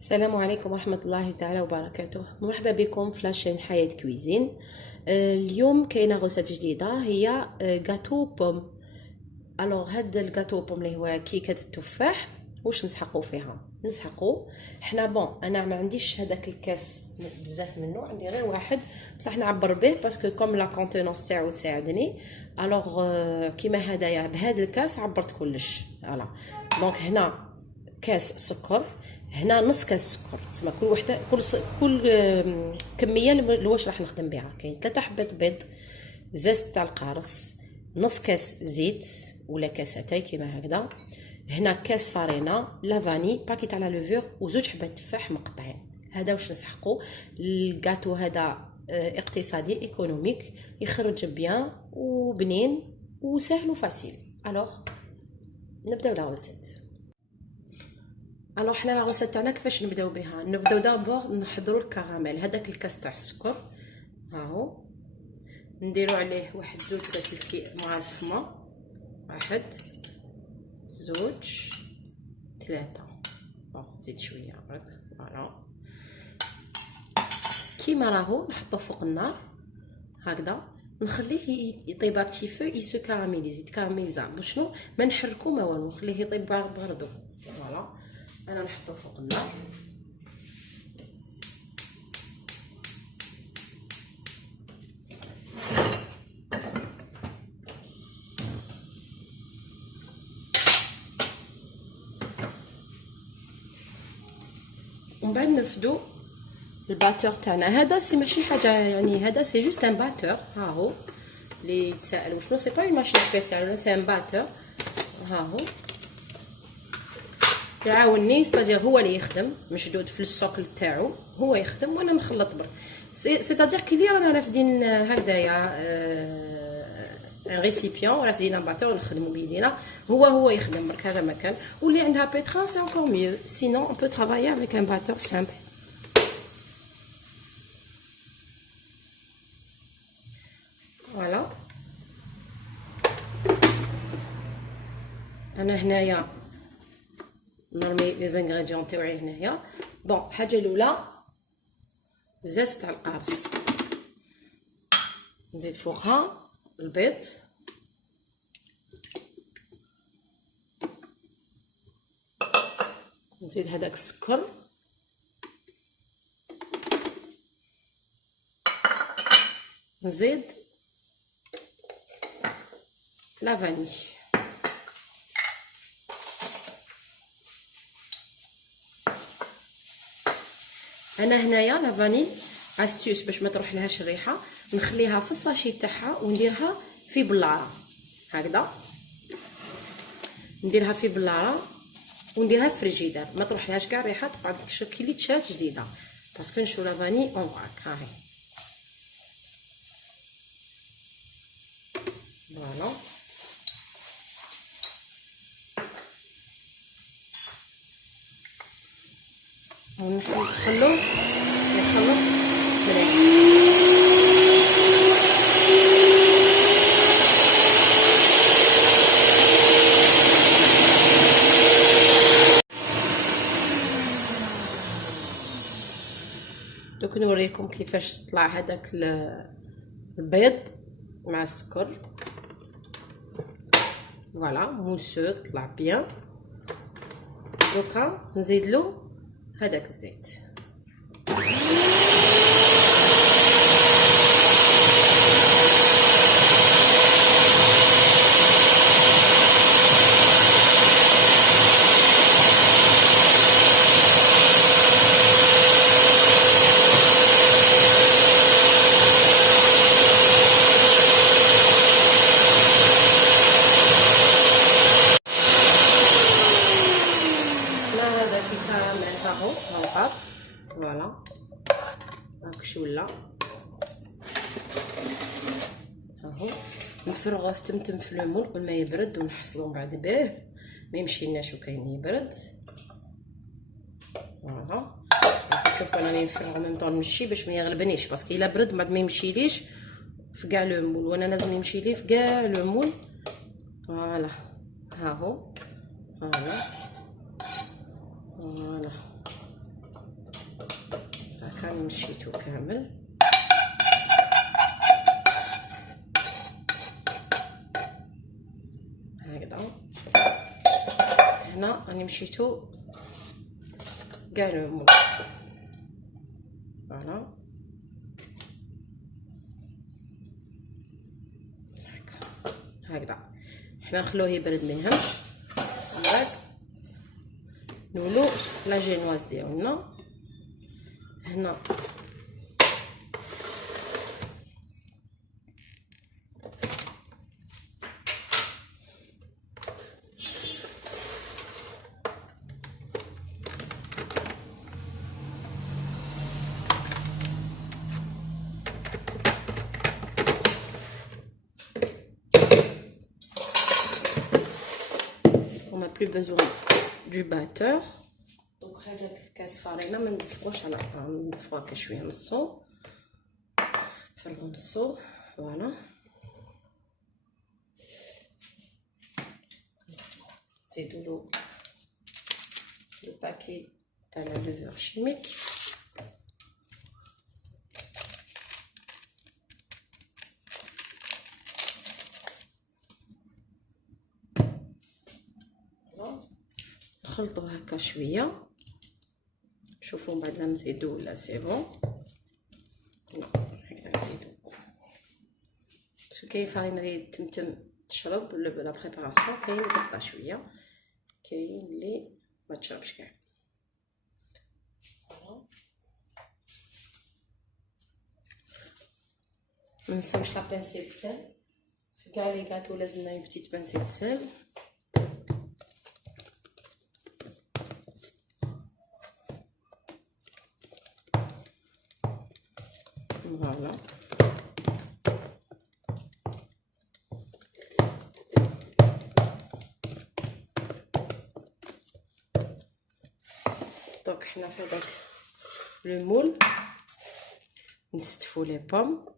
السلام عليكم ورحمة الله تعالى وبركاته. مرحبا بكم في لاشين حياة كويزين. اليوم كاينه غوسات جديدة هي غاتو بوم. الوغ هاد الغاتو بوم اللي هو كيكة التفاح واش نسحقوا فيها؟ نسحقوا حنا انا ما عنديش هذاك الكاس بزاف منه، عندي غير واحد بصح نعبر به باسكو كوم لا كونتونونس تاعو تساعدني. الوغ كيما هدايا بهذا الكاس عبرت كلش. فوالا دونك هنا كاس سكر، هنا نص كاس سكر، تسمى كل وحده كل كميه لواش راح نخدم بها. كاين 3 حبات بيض، زست تاع القارص، نص كاس زيت ولا كاساتاي كيما هكذا، هنا كاس فارينه، لافاني، باكي تاع لا لوفور وزوج حبات تفاح مقطعين. هذا واش نسحقوا. الكاتو هذا اقتصادي ايكونوميك، يخرج بيان وبنين وسهل وفاسيل. الوغ نبداو لا روسيت. الوغ حنا لا روسيت تاعنا كيفاش نبداو بها؟ نبداو دابور نحضروا الكراميل. هذاك الكاس تاع السكر ها هو، نديروا عليه واحد زوج كي معلفمه، واحد زوج ثلاثة، زيد شويه برك. فوالا كيما راهو نحطو فوق النار هكذا، نخليه يطيب بتي فو يسو كاراميليزي كاراميليزا. بشنو ما نحركو ما والو، نخليه يطيب بردو. فوالا انا نحطو فوق النار. ومن بعد نرفدو الباتور تاعنا. هذا سي ماشي حاجه يعني، هذا سي جوست ان باتور. ها هو اللي تسائل وشنو، سي با اون ماشين سبيسيال ولا سي ان باتور. ها هو يعاونني، ستادير هو اللي يخدم مشدود في السوكل تاعو، هو يخدم وانا نخلط برك. سيتادير كي لي رانا رافدين هكذايا ان ريسيبيون رافدين ان باتور نخدمو بيدينا، هو يخدم برك. هذا مكان. واللي عندها بيتران سي انكور ميو، سينون اون بو ترافايي افيك ان باتور سامبل. فوالا انا هنايا نرمي لي زانغريديون تاوعي هنايا. بون الحاجه الاولى زاز تاع القارص، نزيد فوقها البيض، نزيد هذاك السكر، نزيد لافاني. انا هنايا لافاني استيوس باش ما تروح لهاش الريحه، نخليها في الساشي تاعها ونديرها في بلاره هكذا، نديرها في بلاره ونديرها في فريجيدير ما تروح لهاش كاع الريحه، تقعد كي لي تشات جديده باسكو نشو لافاني اون باك. ها هي فوالا ونخلو يخلط مليح. دوك نوريكم كيفاش طلع هذاك البيض مع السكر. فوالا موسو طلع بيان. دوكا نزيدلو هذاك الزيت. هذا في كراميل هاهو هاو. فوالا هاك ولا هاهو نفرغوه تمتم في المول قبل ما يبرد ونحصلو من بعد به ما يمشيلناش وكاين يبرد. فوالا راح تشوفوا راني نفرغ ميم طون نمشي باش ما يغلبنيش، باسكو الا برد بعد ما يمشيليش في كاع لو مول، وانا لازم يمشي لي في كاع لو مول. فوالا هاهو فوالا كان مشيتو كامل. هكذا هنا راني مشيتو كاع العمود. فوالا هكذا. حنا نخلوه يبرد ما يهمش، من بعد نولو لا جينواز ديالنا. هنا on n'a plus besoin du batteur. دونك هذاك كاس فرينه ما ندفقوش على ندفقو هكا شويه نصو، نفرغو نصو. فوالا نزيدولو لو باكي تاع لا لوفور شيميك. نخلطو هكا شويه، شوفوا من بعد لا نزيدو ولا سي بون. هكذا نزيدو باسكو كاين فرينه اللي تمتم تشرب لا بريباراسيون، كاين اللي تقطع شويه، كاين اللي ما تشربش كاع. ما نساوش لا بانسي د سيل، في كاع لي غاتو لازمنا اون بتيت بانسي د سيل. فوالا دونك حنا في هذاك لو مول نستفو لي بوم.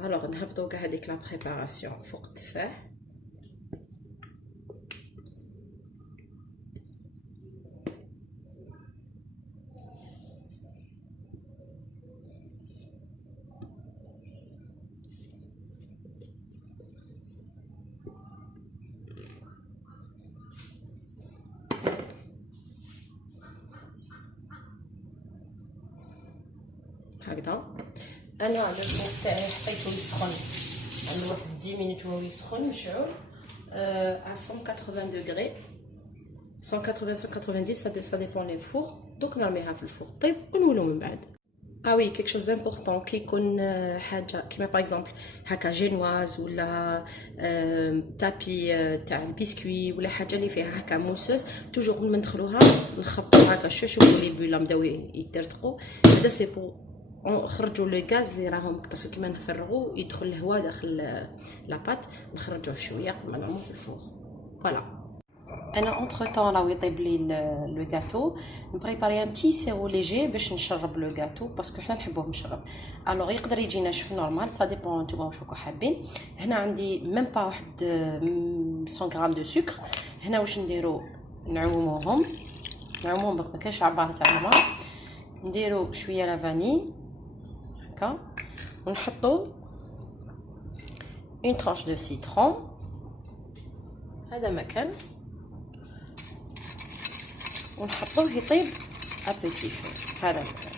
الوغ نهبطو كاع هذيك لا بريباراسيون فوق التفاح. هكذا انا على الفوق تاعي حطيته يسخن عند واحد 10 مينوت وهو يسخن مشعول à 180 degrés 180 190 ça dépend les fours. دوك نرميها في الفوق طيب ونولو من بعد. وي كيك شوز دامبورطون كي يكون حاجه كيما باغ اكزومبل هكا جينواز ولا تابي تاع البسكوي ولا حاجه اللي فيها هكا موسوس توجور قبل ما ندخلوها نخبطو هكا شوفوا لي بولا بداو يترتقوا. هذا سي بو نخرجوا لو غاز اللي راهم باسكو كيما نفرغوا يدخل الهواء داخل لاباط نخرجوه شويه قبل ما نعملوه في الفوغ. فوالا انا اونتر طون راهو يطيب لي لو غاتو نبريباري ان بتي سيرو ليجي باش نشرب لو غاتو باسكو حنا نحبوه مشرب. الوغ يقدر يجي ناشف نورمال سا ديبون نتوما واش راكم حابين. هنا عندي ميم با واحد 100 غرام دو سكر. هنا واش نديرو نعوموهم برك ما كاينش عبار تاع الماء. نديرو شويه لا فاني هكا ونحطو اون ترانش دو سيترون. هذا مكان ونحطوه يطيب ابيتي فو. هذا مكان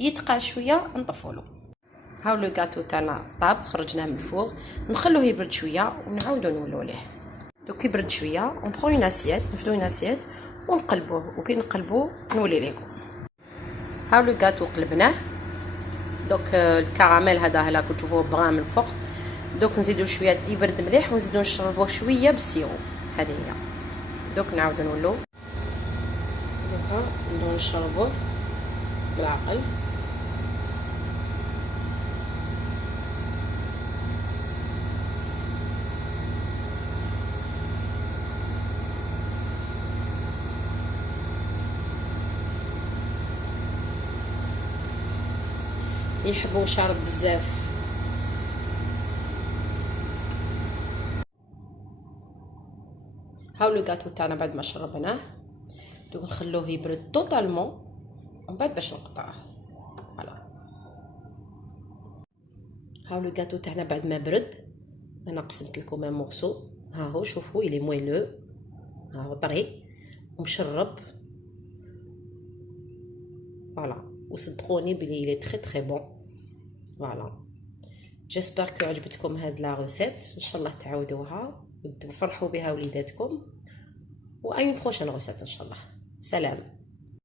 يتقع شويه نطفولو. هاو لو غاتو تاعنا طاب، خرجناه من الفوغ، نخلوه يبرد شويه ونعاودو نولو ليه. دوك يبرد شويه اون برون اون اسيت، نفدو اون اسيت ونقلبوه، وكي نقلبوه نولي ليكم. هاو لو غاتو قلبناه، دوك الكراميل هذا هلا كنت تشوفوه بغا من الفوق، دوك نزيدو شويه يبرد مليح ونزيدو نشربوه شويه بالسيرو. هذه هي. دوك نعاودو نولو دوكا نبداو نشربوه بالعقل. يحبوا شارب بزاف. هاو لو غاتو تاعنا بعد ما شربناه، دوك نخلوه يبرد توتالمون ومن بعد باش نقطعوه. فوالا. هاو لو غاتو تاعنا بعد ما برد، انا قسمت لكم ان مورسو، ها هو شوفوا الي مويلو، ها هو طري ومشرب. فوالا. وصدقوني بلي لي تري تري بون. فوالا. جيسبر كو عجبتكم هاد لا روسيت، ان شاء الله تعاودوها وتفرحوا بها وليداتكم، و اي بروشين روسيت ان شاء الله. سلام.